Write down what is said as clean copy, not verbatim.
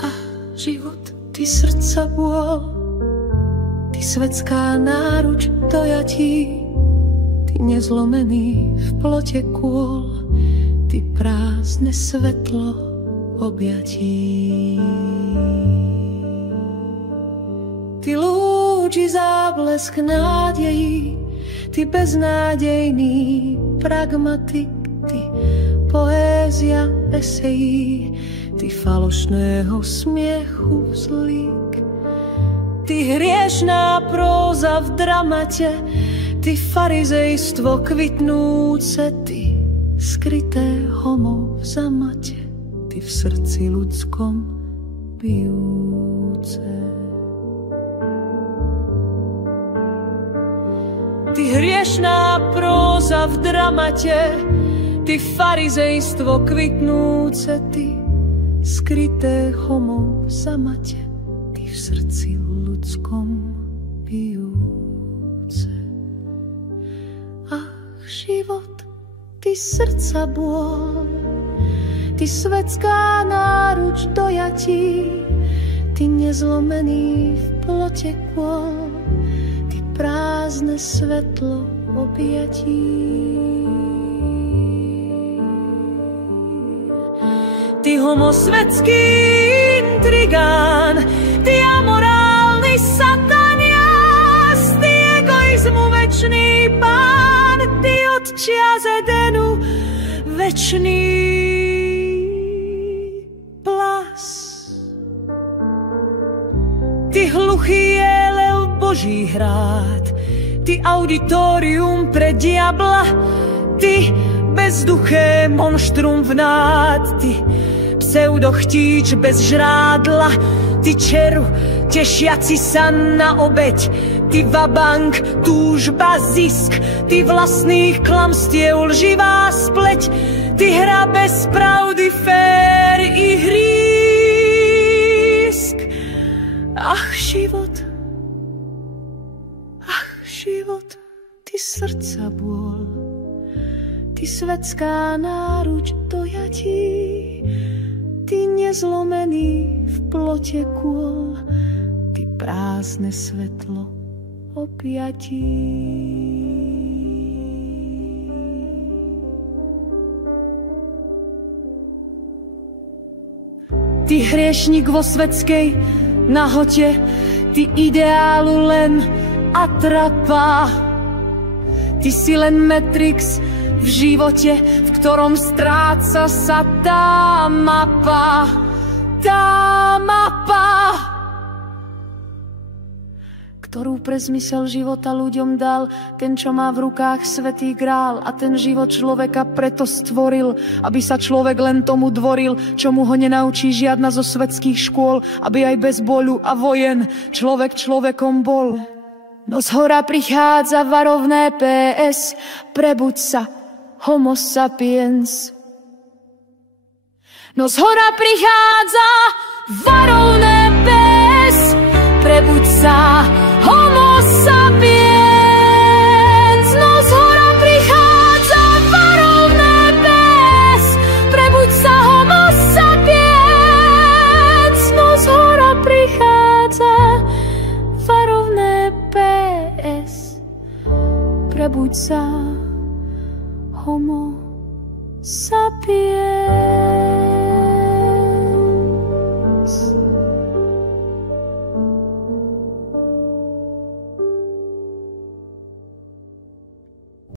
A život, ty srdca bôl, ty svetská náruč dojatí, ty nezlomený v plote kôl, ty prázdne svetlo objatí. Ty lúči záblesk nádejí, ty beznádejný pragmatik, ty poézia esejí, ty falošného smiechu vzlík. Ty hriešná próza v dramate, ty farizejstvo kvitnúce, ty skryté homo v zamate, ty v srdci ľudskom bijúce. Ty hriešná próza v dramate, ty farizejstvo kvitnúce, ty skryté homo v zamate, ty v srdci ľudskom bijúce. Ach, život, ty srdca bôl, ty svetská náruč dojatí, ty nezlomený v plote kôl, ty prázdne svetlo objatí. Ty homosvetský intrigán, ty amorálny sataniás, ty egoizmu večný pán, ty od čias Edenu večný plas. Ty hluchý elev Boží hrad, ty auditorium pre diabla, ty bezduché monštrum vnád, ty pseudochtíč bez žrádla, ty čeru tešiaci sa na obeť, ty vabank, túžba, zisk, ty vlastných klamstiev lživá spleť, ty hra bez pravdy, fér i hrísk. Ach, život, ty srdca bôl, ty svetská náruč dojatí, ty nezlomený v plote kôl, ty prázdne svetlo objatí. Ty hriešnik vo svetskej nahote, ty ideálu len atrapa, ty si len Matrix v živote, v ktorom stráca sa tá mapa, ktorú pre zmysel života ľuďom dal ten, čo má v rukách svätý grál, a ten život človeka preto stvoril, aby sa človek len tomu dvoril, čo mu ho nenaučí žiadna zo svetských škôl, aby aj bez boľu a vojen človek človekom bol. No zhora prichádza varovné PS, prebuď sa, homo sapiens. No zhora prichádza varovné PS, prebuď sa, homo sapiens. No zhora prichádza varovné PS, prebuď sa, homo sapiens. No zhora prichádza varovné PS, prebuď sa, homo sapiens.